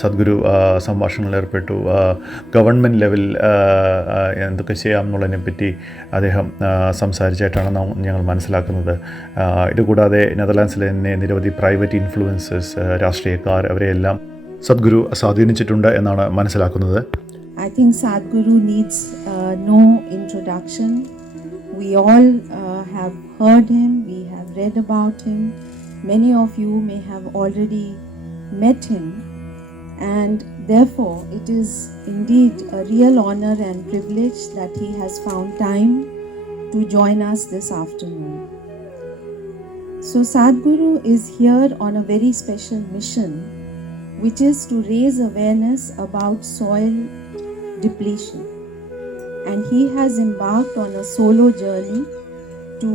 സദ്ഗുരു സംഭാഷണങ്ങളിൽ ഏർപ്പെട്ടു. Government level എന്തൊക്കെ ചെയ്യാം എന്നുള്ളതിനെ പറ്റി അദ്ദേഹം സംസാരിച്ചായിട്ടാണ് ഞങ്ങൾ മനസ്സിലാക്കുന്നത്. ഇതുകൂടാതെ നെതർലാൻഡ്സിലെ തന്നെ നിരവധി പ്രൈവറ്റ് ഇൻഫ്ലുവൻസേഴ്സ്, രാഷ്ട്രീയക്കാർ, അവരെയെല്ലാം സദ്ഗുരു സ്വാധീനിച്ചിട്ടുണ്ട് എന്നാണ് മനസ്സിലാക്കുന്നത്. I think Sadhguru needs no introduction. We all have heard him, we have read about him. Many of you may have already met him, and therefore it is indeed a real honor and privilege that he has found time to join us this afternoon. So Sadhguru is here on a very special mission, which is to raise awareness about soil depletion. And he has embarked on a solo journey to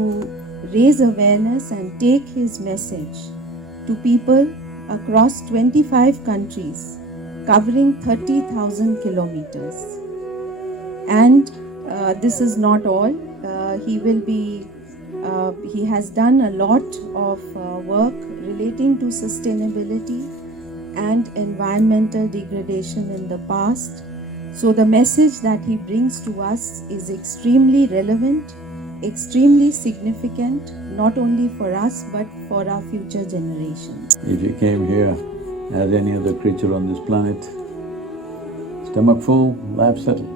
raise awareness and take his message to people across 25 countries, covering 30,000 kilometers. And this is not all. He has done a lot of work relating to sustainability and environmental degradation in the past. So the message that he brings to us is extremely relevant, extremely significant, not only for us but for our future generations. If you came here as any other creature on this planet, stomach full, life settled.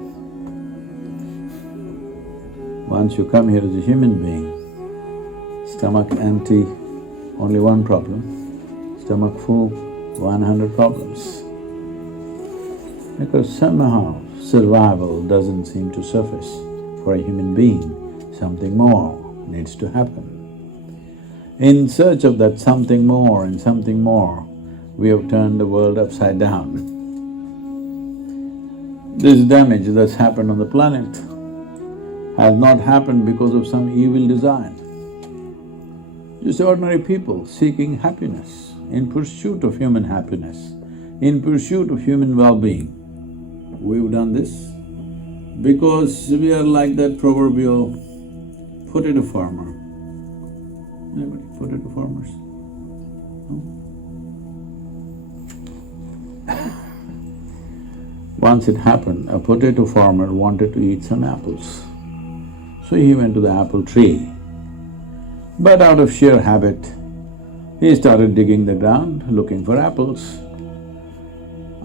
Once you come here as a human being, stomach empty, only one problem. Stomach full, 100 problems. Because somehow survival doesn't seem to surface. For a human being, something more needs to happen. In search of that something more and something more, we have turned the world upside down. This damage that's happened on the planet has not happened because of some evil design. Just ordinary people seeking happiness, in pursuit of human happiness, in pursuit of human well-being. We've done this because we are like that proverbial potato farmer. Anybody potato farmers? No? Once it happened, a potato farmer wanted to eat some apples. So he went to the apple tree. But out of sheer habit, he started digging the ground, looking for apples.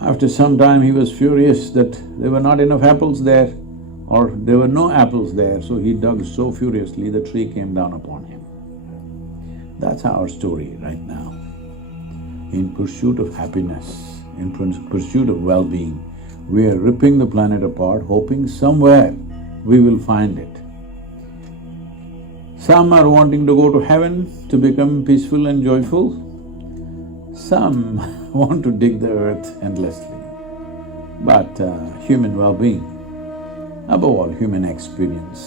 After some time he was furious that there were not enough apples there, or there were no apples there, so he dug so furiously the tree came down upon him. That's our story right now. In pursuit of happiness, in pursuit of well-being, we are ripping the planet apart, hoping somewhere we will find it. Some are wanting to go to heaven to become peaceful and joyful. Some want to dig the earth endlessly. But human well-being, above all human experience,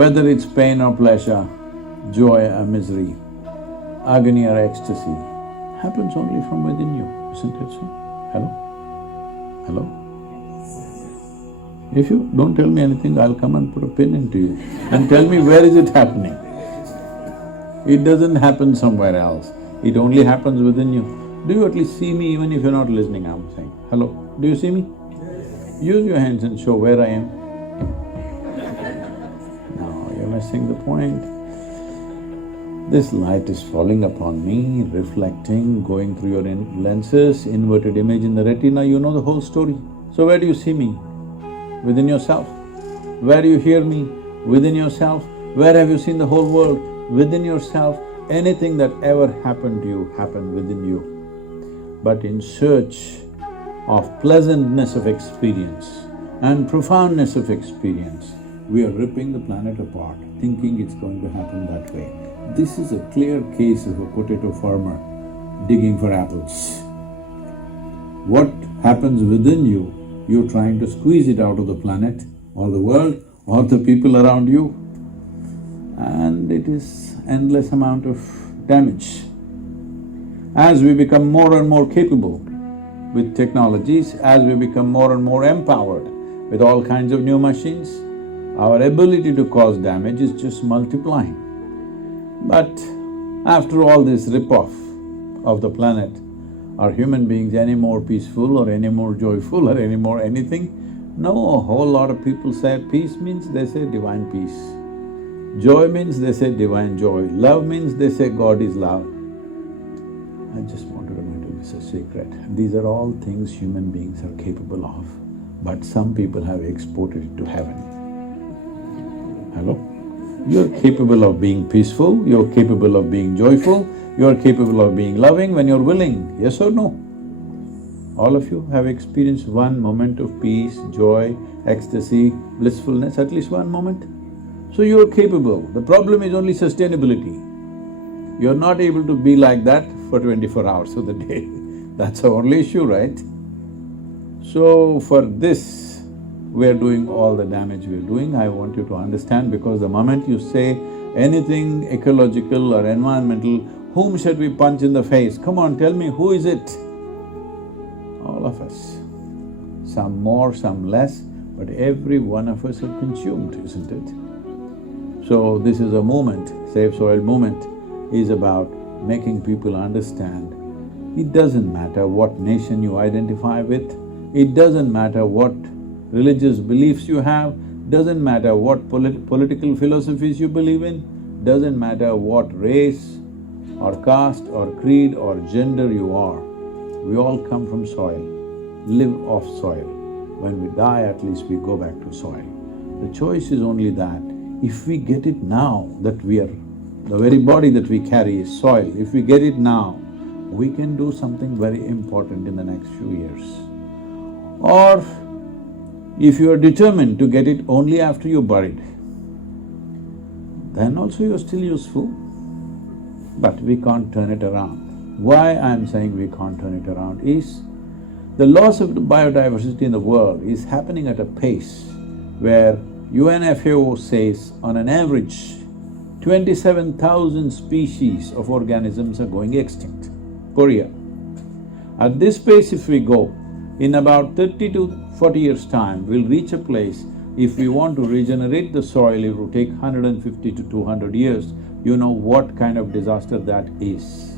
whether it's pain or pleasure, joy or misery, agony or ecstasy, happens only from within you, isn't it so? Hello? Hello? If you don't tell me anything, I'll come and put a pin into you and tell me where is it happening. It doesn't happen somewhere else, it only happens within you. Do you at least see me even if you're not listening, I'm saying? Hello, do you see me? Use your hands and show where I am. No, you're missing the point. This light is falling upon me, reflecting, going through your lenses, inverted image in the retina, you know the whole story. So where do you see me? Within yourself. Where do you hear me? Within yourself. Where have you seen the whole world? Within yourself. Anything that ever happened to you happened within you. But in search of pleasantness of experience and profoundness of experience, we are ripping the planet apart, thinking it's going to happen that way. This is a clear case of a potato farmer digging for apples. What happens within you, you're trying to squeeze it out of the planet or the world or the people around you, and it is endless amount of damage. As we become more and more capable with technologies, as we become more and more empowered with all kinds of new machines, our ability to cause damage is just multiplying. But after all this rip-off of the planet, Are human beings any more peaceful or any more joyful or any more anything? No, a whole lot of people say peace means they say divine peace. Joy means they say divine joy. Love means they say God is love. I just want to remind you, this is a secret. These are all things human beings are capable of, but some people have exported it to heaven. Hello? You're capable of being peaceful, you're capable of being joyful, you're capable of being loving when you're willing, yes or no? All of you have experienced one moment of peace, joy, ecstasy, blissfulness, at least one moment? So you're capable. The problem is only sustainability. You're not able to be like that for 24 hours of the day. That's the only issue, right? So for this, we're doing all the damage we're doing. I want you to understand, because the moment you say anything ecological or environmental, whom should we punch in the face? Come on, tell me, who is it? All of us. Some more, some less, but every one of us are consumed, isn't it? So this is a movement, Save Soil movement, is about making people understand it doesn't matter what nation you identify with, it doesn't matter what religious beliefs you have, doesn't matter what political philosophies you believe in, doesn't matter what race or caste or creed or gender you are, we all come from soil, live off soil. When we die, at least we go back to soil. The choice is only that if we get it now, that we are… the very body that we carry is soil, if we get it now, we can do something very important in the next few years. Or if you are determined to get it only after you're buried, then also you're still useful, but we can't turn it around. Why I'm saying we can't turn it around is, the loss of biodiversity in the world is happening at a pace where UNFAO says on an average, 27,000 species of organisms are going extinct per year. At this pace if we go, in about 30 to 40 years' time, we'll reach a place, if we want to regenerate the soil, it will take 150 to 200 years. You know what kind of disaster that is.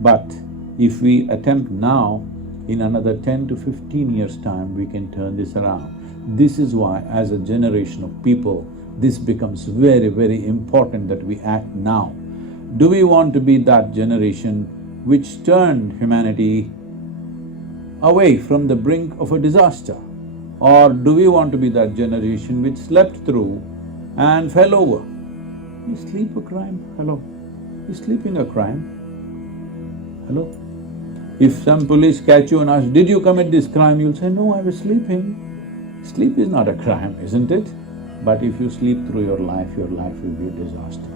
But if we attempt now, in another 10 to 15 years' time, we can turn this around. This is why, as a generation of people, this becomes very, very important that we act now. Do we want to be that generation which turned humanity away from the brink of a disaster? Or do we want to be that generation which slept through and fell over? Is sleep a crime? Hello? Is sleeping a crime? Hello? If some police catch you and ask, did you commit this crime? You'll say, no, I was sleeping. Sleep is not a crime, isn't it? But if you sleep through your life will be a disaster.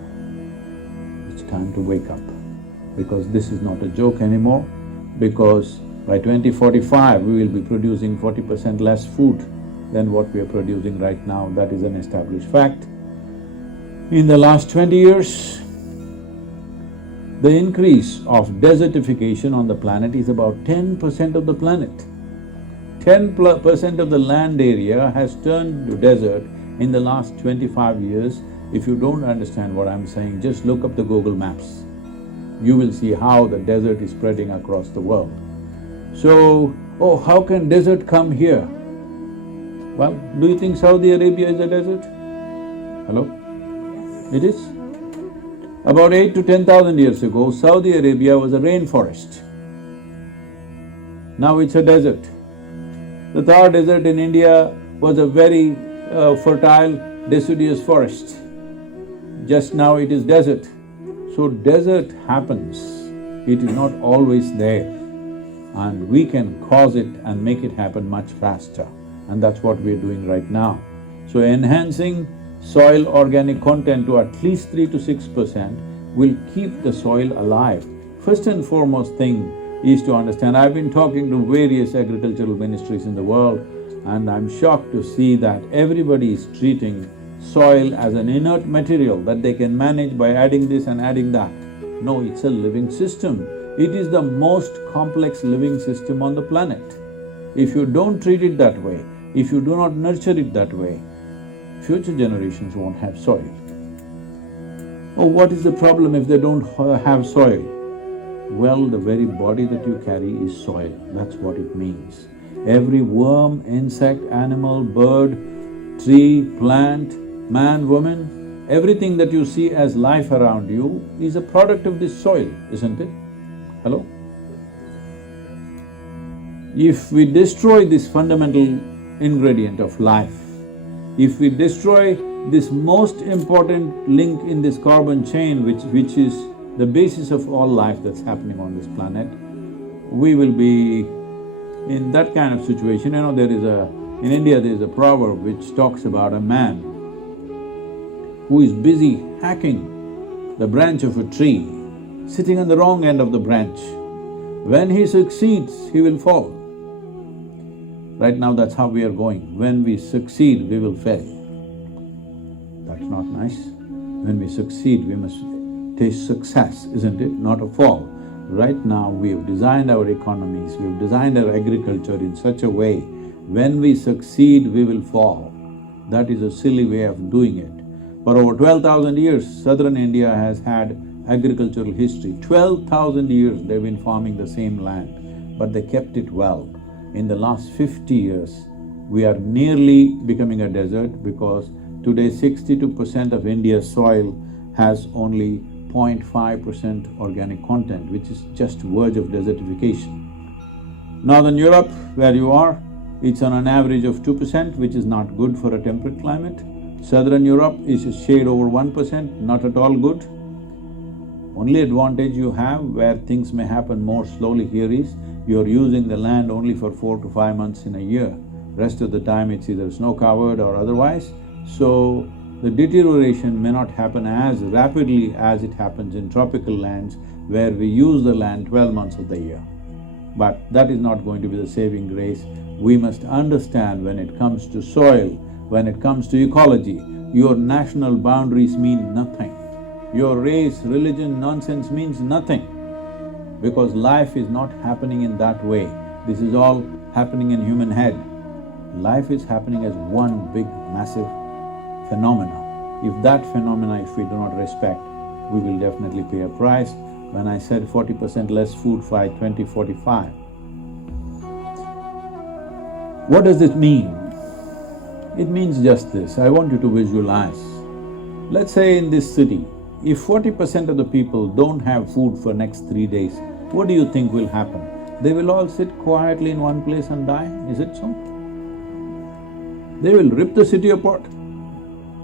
It's time to wake up, because this is not a joke anymore, because by 2045 we will be producing 40% less food than what we are producing right now. That is an established fact. In the last 20 years, the increase of desertification on the planet is about 10% of the planet. 10% of the land area has turned to desert in the last 25 years. If you don't understand what I'm saying, just look up the Google Maps. You will see how the desert is spreading across the world. So, oh, how can desert come here? Well, do you think Saudi Arabia is a desert? Hello? It is. About 8 to 10,000 years ago, Saudi Arabia was a rainforest. Now it's a desert. The Thar Desert in India was a very fertile, deciduous forest. Just now it is desert. So desert happens, it is not always there, and we can cause it and make it happen much faster, and that's what we're doing right now. So enhancing soil organic content to at least 3 to 6% will keep the soil alive. First and foremost thing is to understand, I've been talking to various agricultural ministries in the world, and I'm shocked to see that everybody is treating soil as an inert material that they can manage by adding this and adding that. No, it's a living system. It is the most complex living system on the planet. If you don't treat it that way, if you do not nurture it that way, future generations won't have soil. Oh, what is the problem if they don't have soil? Well, the very body that you carry is soil, that's what it means. Every worm, insect, animal, bird, tree, plant, man, woman, everything that you see as life around you is a product of this soil, isn't it? Hello? If we destroy this fundamental ingredient of life, if we destroy this most important link in this carbon chain which is the basis of all life that's happening on this planet, we will be in that kind of situation. You know, in India there is a proverb which talks about a man who is busy hacking the branch of a tree, sitting on the wrong end of the branch. When he succeeds, he will fall. Right now that's how we are going. When we succeed, we will fail. That's not nice. When we succeed, we must taste success, isn't it? Not a fall. Right now, we have designed our economies, we have designed our agriculture in such a way, when we succeed, we will fall. That is a silly way of doing it. For over 12,000 years, southern India has had agricultural history. 12,000 years they've been farming the same land, but they kept it well. In the last 50 years, we are nearly becoming a desert because today 62% of India's soil has only 0.5% organic content, which is just verge of desertification. Northern Europe, where you are, it's on an average of 2%, which is not good for a temperate climate. Southern Europe is a shade over 1%, not at all good. Only advantage you have where things may happen more slowly here is, you're using the land only for 4 to 5 months in a year. Rest of the time it's either snow-covered or otherwise, so the deterioration may not happen as rapidly as it happens in tropical lands where we use the land 12 months of the year. But that is not going to be the saving grace. We must understand when it comes to soil, when it comes to ecology, your national boundaries mean nothing. Your race, religion, nonsense means nothing, because life is not happening in that way. This is all happening in human head. Life is happening as one big, massive phenomena. If that phenomena, if we do not respect, we will definitely pay a price. When I said 40% less food by 2045, what does it mean? It means just this. I want you to visualize. Let's say in this city, if 40% of the people don't have food for next 3 days, what do you think will happen? They will all sit quietly in one place and die, is it so? They will rip the city apart.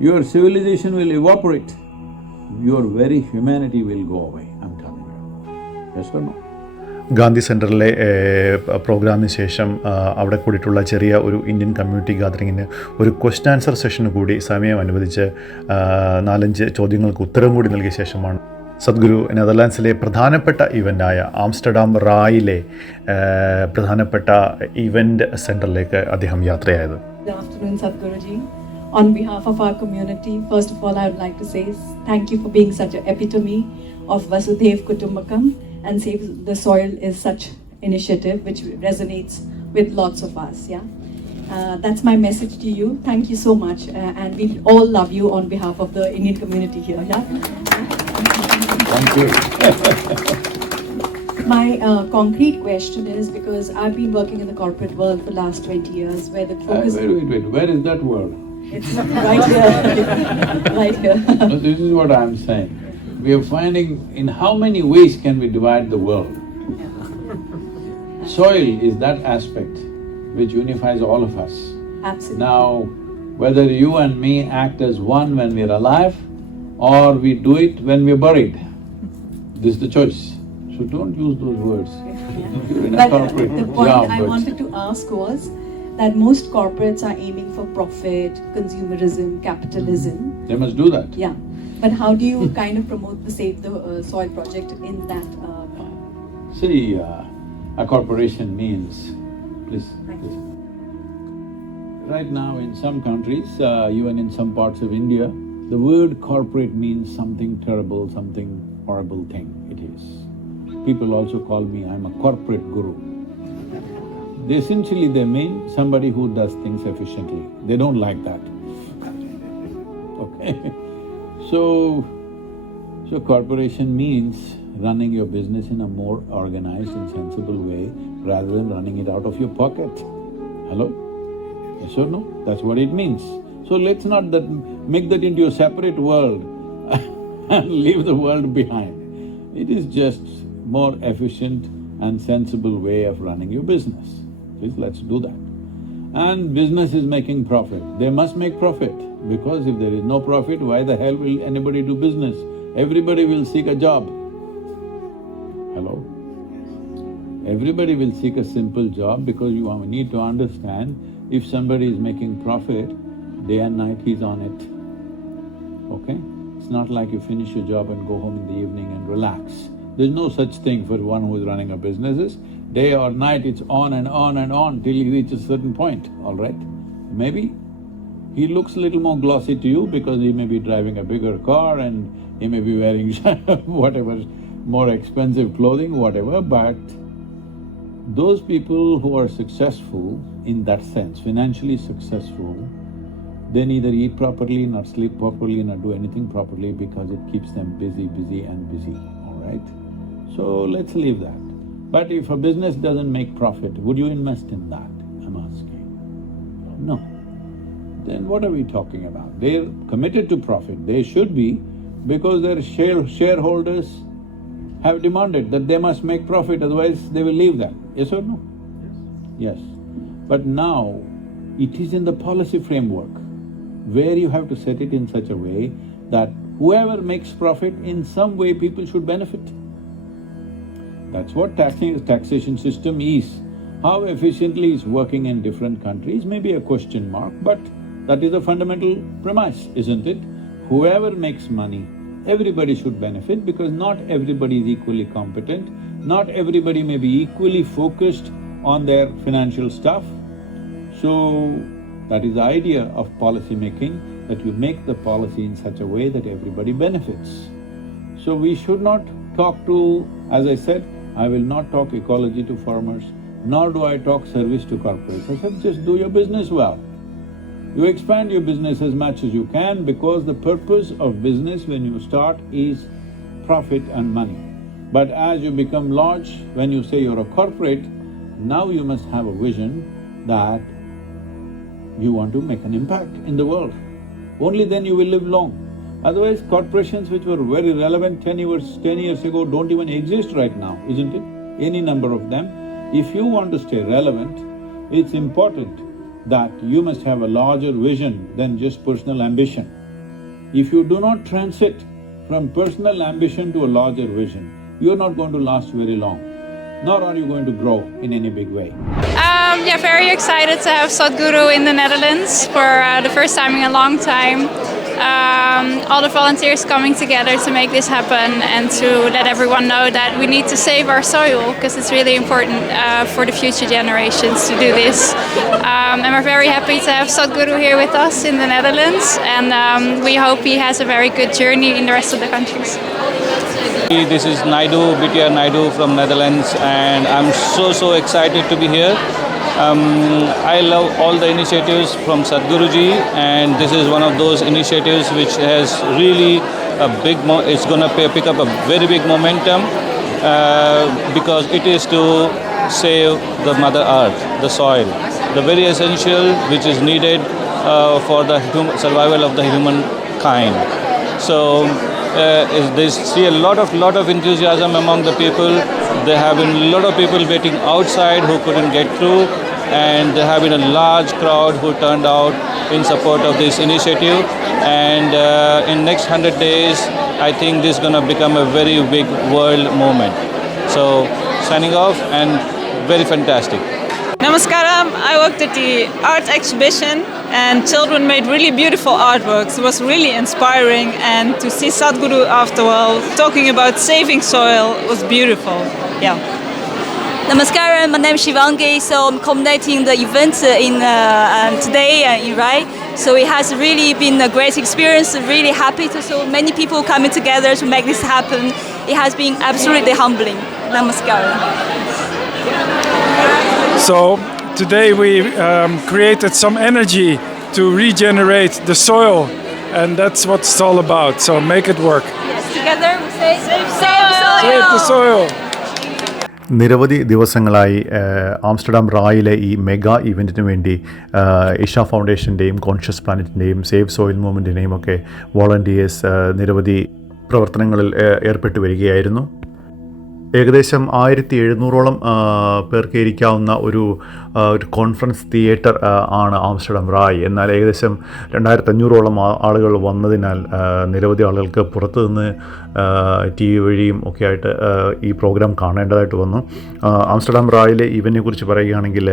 Your civilization will evaporate. Your very humanity will go away, I'm telling you. Yes or no? Gandhi സെൻറ്ററിലെ പ്രോഗ്രാമിന് ശേഷം അവിടെ കൂടിയിട്ടുള്ള ചെറിയ ഒരു Indian community ഗാദറിങ്ങിന് ഒരു question answer സെഷന് കൂടി സമയം അനുവദിച്ച് 4-5 ചോദ്യങ്ങൾക്ക് ഉത്തരം കൂടി നൽകിയ ശേഷമാണ് സദ്ഗുരു നെതർലാൻഡ്സിലെ പ്രധാനപ്പെട്ട ഇവൻ്റായ ആംസ്റ്റർഡാം റായിലെ പ്രധാനപ്പെട്ട ഇവൻ്റ് സെൻറ്ററിലേക്ക് അദ്ദേഹം യാത്രയായത്. Good afternoon, Sadhguruji. On behalf of our community, first of all, I would like to say thank you for being such an epitome of Vasudhaiv Kutumbakam, and Save the Soil is such initiative which resonates with lots of us, yeah. That's my message to you. Thank you so much, and we all love you on behalf of the Indian community here, yeah. Thank you. My concrete question is, because I've been working in the corporate world for the last 20 years, where the focus… Wait, where is that world? It's right here, right here. No, this is what I'm saying. We are finding in how many ways can we divide the world. Soil is that aspect which unifies all of us. Absolutely. Now, whether you and me act as one when we are alive or we do it when we are buried, this is the choice. So don't use those words. You're in a But corporate the point job, I but wanted to ask was that most corporates are aiming for profit, consumerism, capitalism. they must do that. Yeah. But how do you kind of promote the Save the Soil project in that See, a corporation means… Please, please. Right now in some countries, even in some parts of India, the word corporate means something terrible, something horrible thing. It is. People also call me, I'm a corporate guru. Essentially they mean somebody who does things efficiently. They don't like that. Okay? So corporation means running your business in a more organized and sensible way rather than running it out of your pocket. Hello? Yes or no? That's what it means. So let's not make that into a separate world and leave the world behind. It is just more efficient and sensible way of running your business. Please, let's do that. And business is making profit. They must make profit, because if there is no profit, why the hell will anybody do business? Everybody will seek a job. Hello? Everybody will seek a simple job, because you need to understand, if somebody is making profit, day and night he's on it, okay? It's not like you finish your job and go home in the evening and relax. There's no such thing for one who is running a business. Day or night, it's on and on and on till he reaches a certain point, all right? Maybe he looks a little more glossy to you because he may be driving a bigger car and he may be wearing whatever, more expensive clothing, whatever, but those people who are successful in that sense, financially successful, they neither eat properly, nor sleep properly, nor do anything properly because it keeps them busy, busy and busy, all right? So let's leave that. But if a business doesn't make profit, would you invest in that? I'm asking. No. Then what are we talking about? They're committed to profit. They should be, because their shareholders have demanded that they must make profit, otherwise they will leave them. Yes or no? Yes. But now, it is in the policy framework where you have to set it in such a way that whoever makes profit, in some way people should benefit. That's what taxation system is. How efficiently it's working in different countries may be a question mark, but that is a fundamental premise, isn't it? Whoever makes money, everybody should benefit, because not everybody is equally competent, not everybody may be equally focused on their financial stuff. So, that is the idea of policy making, that you make the policy in such a way that everybody benefits. So we should not talk to, as I said, I will not talk ecology to farmers, nor do I talk service to corporates. I said, just do your business well. You expand your business as much as you can, because the purpose of business when you start is profit and money. But as you become large, when you say you're a corporate, now you must have a vision that you want to make an impact in the world. Only then you will live long. Otherwise, corporations which were very relevant 10 years ago don't even exist right now, isn't it? Any number of them. If you want to stay relevant, it's important that you must have a larger vision than just personal ambition. If you do not transit from personal ambition to a larger vision, you're not going to last very long, nor are you going to grow in any big way. Yeah, very excited to have Sadhguru in the Netherlands for the first time in a long time. All the volunteers coming together to make this happen and to let everyone know that we need to save our soil, because it's really important for the future generations to do this. And we're very happy to have Sadhguru here with us in the Netherlands, and we hope he has a very good journey in the rest of the countries. This is BTR Naidu from Netherlands, and I'm so excited to be here. I love all the initiatives from Sadhguruji, and this is one of those initiatives which has really a big it's gonna pick up a very big momentum, because it is to save the Mother Earth, the soil, the very essential which is needed for the survival of the humankind. So they see a lot of enthusiasm among the people. There have been a lot of people waiting outside who couldn't get through, and there have been a large crowd who turned out in support of this initiative. And in next 100 days, I think this is going to become a very big world movement. So, signing off, and very fantastic. Namaskaram. I worked at the art exhibition, and children made really beautiful artworks. It was really inspiring, and to see Sadhguru after all talking about saving soil was beautiful. Yeah. Namaskaram, my name is Shivangi, so I'm coordinating the event today in Rai. So it has really been a great experience, really happy to so many people coming together to make this happen. It has been absolutely humbling. Namaskaram. So today we created some energy to regenerate the soil, and that's what it's all about, so make it work. Yes, together we say save soil! Save the soil. നിരവധി ദിവസങ്ങളായി Amsterdam റായിലെ ഈ mega ഇവൻറ്റിന് വേണ്ടി Isha ഫൗണ്ടേഷൻ്റെയും conscious പ്ലാനറ്റിൻ്റെയും save soil മൂവ്മെൻറ്റിൻ്റെയും ഒക്കെ volunteers നിരവധി പ്രവർത്തനങ്ങളിൽ ഏർപ്പെട്ടു വരികയായിരുന്നു. ഏകദേശം 1700ഓളം പേർക്ക് ഇരിക്കാവുന്ന ഒരു കോൺഫറൻസ് തിയേറ്റർ ആണ് ആംസ്റ്റർഡാം റായ്. എന്നാൽ ഏകദേശം 2500ഓളം ആളുകൾ വന്നതിനാൽ നിരവധി ആളുകൾക്ക് പുറത്തു നിന്ന് ടി വി വഴിയും ഒക്കെ ആയിട്ട് ഈ പ്രോഗ്രാം കാണേണ്ടതായിട്ട് വന്നു. ആംസ്റ്റർഡാം റായിലെ ഇവനെ കുറിച്ച് പറയുകയാണെങ്കിൽ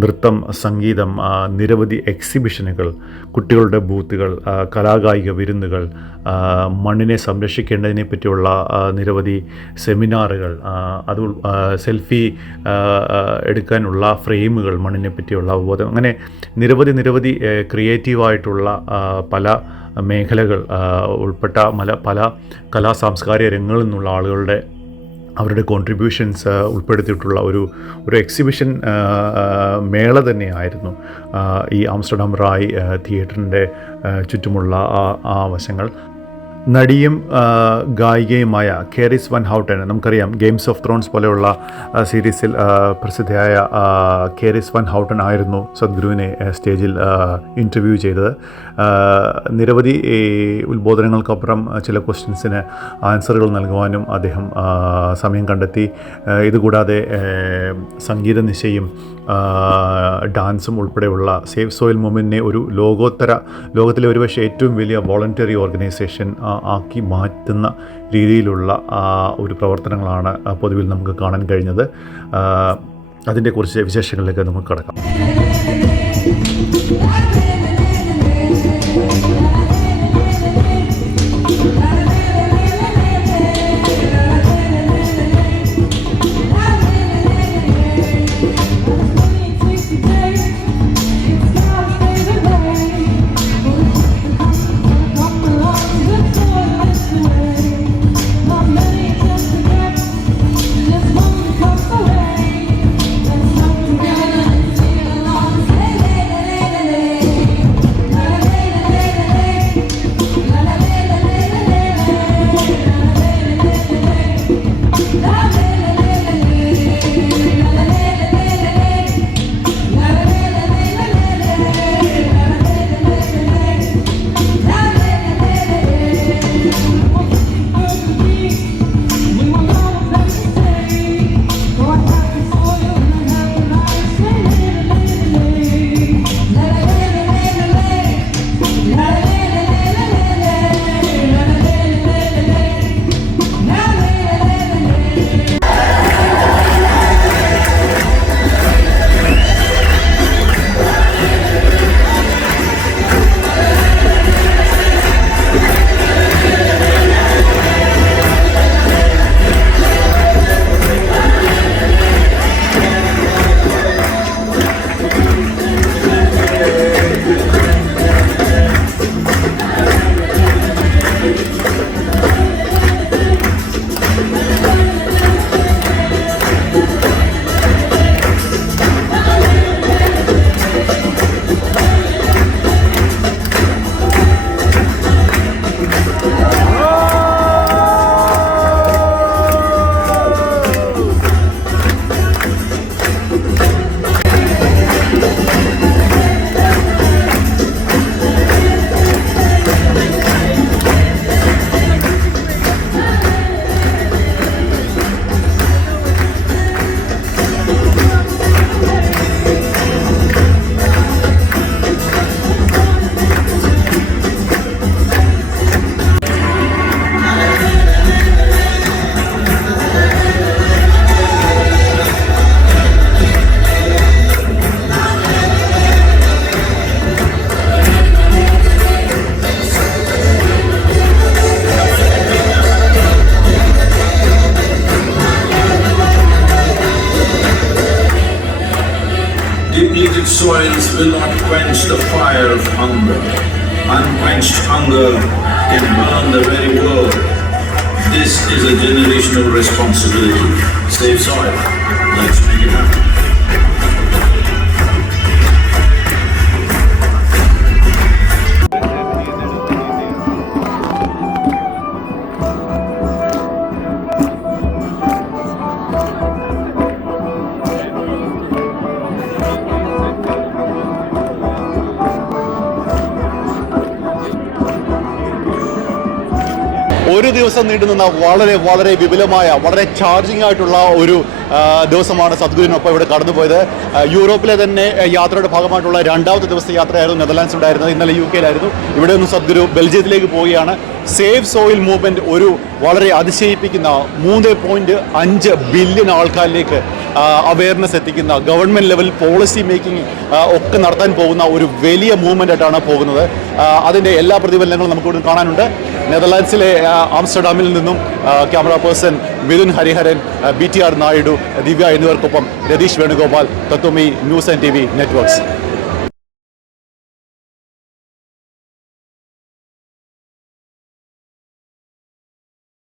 നൃത്തം, സംഗീതം, നിരവധി എക്സിബിഷനുകൾ, കുട്ടികളുടെ ബൂത്തുകൾ, കലാകായിക വിരുന്നുകൾ, മണ്ണിനെ സംരക്ഷിക്കേണ്ടതിനെ പറ്റിയുള്ള നിരവധി സെമിനാറുകൾ, അത് സെൽഫി എടുക്കാനുള്ള ഫ്രെയിമുകൾ, മണ്ണിനെ പറ്റിയുള്ള അവബോധം, അങ്ങനെ നിരവധി ക്രിയേറ്റീവായിട്ടുള്ള പല മേഖലകൾ ഉൾപ്പെട്ട പല കലാ സാംസ്കാരിക രംഗങ്ങളിൽ നിന്നുള്ള അവരുടെ കോൺട്രിബ്യൂഷൻസ് ഉൾപ്പെടുത്തിയിട്ടുള്ള ഒരു എക്സിബിഷൻ മേള തന്നെയായിരുന്നു ഈ ആംസ്റ്റർഡാം റായ് തിയേറ്ററിൻ്റെ ചുറ്റുമുള്ള ആ വശങ്ങൾ. നടിയും ഗായികയുമായ കേറിസ് വൻ ഹൗട്ടൻ, നമുക്കറിയാം ഗെയിംസ് ഓഫ് ത്രോൺസ് പോലെയുള്ള സീരീസിൽ പ്രസിദ്ധയായ കേറിസ് വൻ ഹൗട്ടൻ ആയിരുന്നു സദ്ഗുരുവിനെ സ്റ്റേജിൽ ഇൻ്റർവ്യൂ ചെയ്തത്. നിരവധി ഉത്ബോധനങ്ങൾക്കപ്പുറം ചില ക്വസ്റ്റ്യൻസിന് ആൻസറുകൾ നൽകുവാനും അദ്ദേഹം സമയം കണ്ടെത്തി. ഇതുകൂടാതെ സംഗീത നിശയും ഡാൻസും ഉൾപ്പെടെയുള്ള സേവ് സോയിൽ മൂവ്മെൻറ്റിനെ ഒരു ലോകത്തിലെ ഒരുപക്ഷെ ഏറ്റവും വലിയ വോളണ്ടറി ഓർഗനൈസേഷൻ ആക്കി മാറ്റുന്ന രീതിയിലുള്ള ഒരു പ്രവർത്തനങ്ങളാണ് പൊതുവിൽ നമുക്ക് കാണാൻ കഴിഞ്ഞത്. അതിൻ്റെ കുറച്ച് വിശേഷങ്ങളിലേക്ക് നമുക്ക് കടക്കാം. Depleted soils will not quench the fire of hunger. Unquenched hunger can burn the very world. This is a generational responsibility. Save soil. Let's make it happen. ദിവസം നീണ്ടുനിന്ന വളരെ വളരെ വിപുലമായ വളരെ ചാർജിങ് ആയിട്ടുള്ള ഒരു ദിവസമാണ് സദ്ഗുരുവിനൊപ്പം ഇവിടെ കടന്നുപോയത്. യൂറോപ്പിലെ തന്നെ യാത്രയുടെ ഭാഗമായിട്ടുള്ള രണ്ടാമത്തെ ദിവസത്തെ യാത്രയായിരുന്നു നെതർലാൻഡ്സ് ഉണ്ടായിരുന്നത്. ഇന്നലെ UK യിലായിരുന്നു. ഇവിടെ നിന്ന് സദ്ഗുരു ബെൽജിയത്തിലേക്ക് പോവുകയാണ്. സേവ് സോയിൽ മൂവ്മെൻറ്റ് ഒരു വളരെ അതിശയിപ്പിക്കുന്ന 3.5 ബില്യൺ ആൾക്കാരിലേക്ക് അവയർനെസ് എത്തിക്കുന്ന ഗവൺമെൻറ് ലെവൽ പോളിസി മേക്കിംഗ് ഒക്കെ നടത്താൻ പോകുന്ന ഒരു വലിയ മൂവ്മെൻ്റ് ആയിട്ടാണ് പോകുന്നത്. അതിൻ്റെ എല്ലാ പ്രതിഫലനങ്ങളും നമുക്കിവിടെ കാണാനുണ്ട്. നെതർലാൻഡ്സിലെ ആംസ്റ്റർഡാമിൽ നിന്നും camera person Mithun Hariharan, BTR Naidu, Divya എന്നിവർക്കൊപ്പം Ratheesh Venugopal, Tatwamayi news and TV networks.